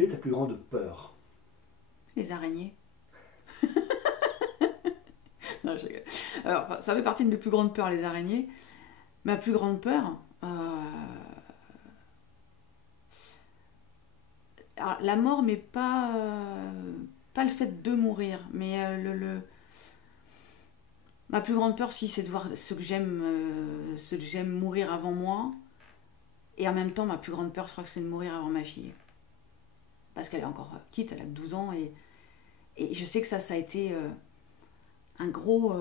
Quelle est ta plus grande peur? Les araignées. Non, je rigole. Alors, ça fait partie de mes plus grandes peurs, les araignées. Ma plus grande peur, alors, la mort, mais pas le fait de mourir, mais ma plus grande peur, si, c'est de voir ceux que j'aime mourir avant moi. Et en même temps, ma plus grande peur, je crois que c'est de mourir avant ma fille. Parce qu'elle est encore petite, elle a que 12 ans. Et je sais que ça a été un gros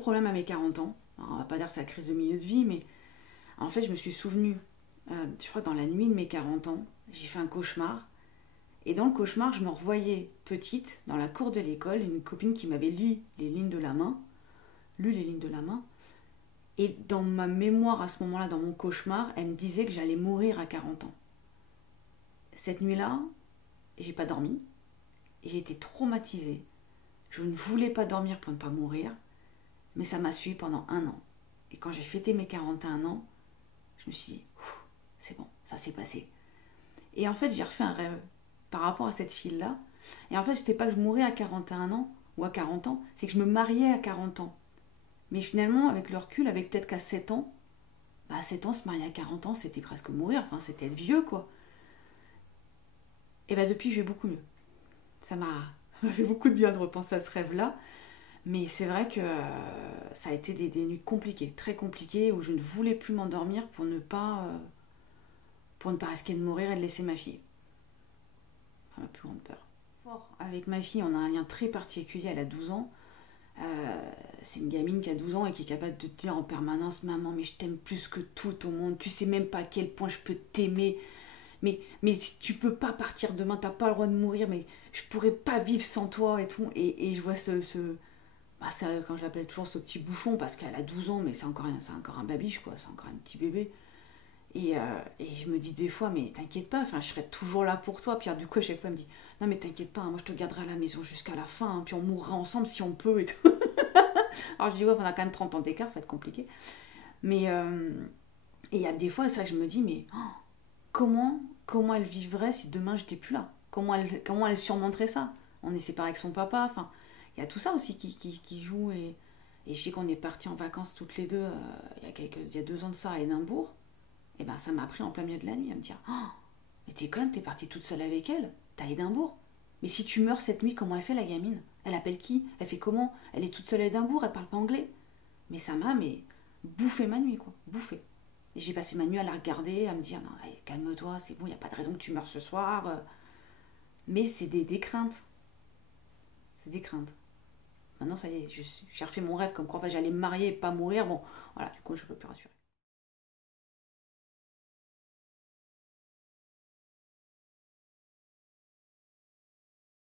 problème à mes 40 ans. Alors, on va pas dire que c'est la crise de milieu de vie, mais en fait, je me suis souvenue, je crois que dans la nuit de mes 40 ans, j'ai fait un cauchemar. Et dans le cauchemar, je me revoyais petite, dans la cour de l'école, une copine qui m'avait lu les lignes de la main. Et dans ma mémoire à ce moment-là, dans mon cauchemar, elle me disait que j'allais mourir à 40 ans. Cette nuit-là, j'ai pas dormi. J'ai été traumatisée. Je ne voulais pas dormir pour ne pas mourir, mais ça m'a suivi pendant 1 an. Et quand j'ai fêté mes 41 ans, je me suis dit, c'est bon, ça s'est passé. Et en fait, j'ai refait un rêve par rapport à cette fille-là. Et en fait, c'était pas que je mourais à 41 ans ou à 40 ans, c'est que je me mariais à 40 ans. Mais finalement, avec le recul, avec peut-être qu'à 7 ans, à 7 ans, se marier à 40 ans, c'était presque mourir, enfin, c'était être vieux, quoi. Et depuis, je vais beaucoup mieux. Ça m'a fait beaucoup de bien de repenser à ce rêve-là. Mais c'est vrai que ça a été des nuits compliquées, très compliquées, où je ne voulais plus m'endormir pour ne pas risquer de mourir et de laisser ma fille. Enfin, ma plus grande peur. Avec ma fille, on a un lien très particulier, elle a 12 ans. C'est une gamine qui a 12 ans et qui est capable de te dire en permanence: maman, mais je t'aime plus que tout au monde, tu sais même pas à quel point je peux t'aimer, mais tu peux pas partir demain, t'as pas le droit de mourir, mais je pourrais pas vivre sans toi et tout. Et je vois quand je l'appelle toujours ce petit bouchon, parce qu'elle a 12 ans, mais c'est encore un babiche, quoi, c'est encore un petit bébé. Et je me dis des fois, mais t'inquiète pas, enfin, je serai toujours là pour toi. Puis du coup, à chaque fois, elle me dit: non, mais t'inquiète pas, hein, moi je te garderai à la maison jusqu'à la fin, hein, puis on mourra ensemble si on peut et tout. Alors je dis: ouais, on a quand même 30 ans d'écart, ça va être compliqué. Mais et il y a des fois, c'est vrai que je me dis: mais comment elle vivrait si demain j'étais plus là? Comment elle surmonterait ça? On est séparés avec son papa, enfin, il y a tout ça aussi qui joue. Et je sais qu'on est partis en vacances toutes les deux il y a 2 ans de ça à Édimbourg. Et ben ça m'a pris en plein milieu de la nuit à me dire: oh, mais t'es conne, t'es partie toute seule avec elle, t'as Édimbourg. Mais si tu meurs cette nuit, comment elle fait, la gamine? Elle appelle qui? Elle fait comment? Elle est toute seule à Édimbourg, elle parle pas anglais. Mais ça m'a bouffé ma nuit, quoi, bouffé. Et j'ai passé ma nuit à la regarder, à me dire: non, allez, calme-toi, c'est bon, il n'y a pas de raison que tu meurs ce soir. Mais c'est des craintes. C'est des craintes. Maintenant, ça y est, j'ai refait mon rêve comme quoi, enfin, j'allais me marier et pas mourir. Bon, voilà, du coup, je peux plus rassurer.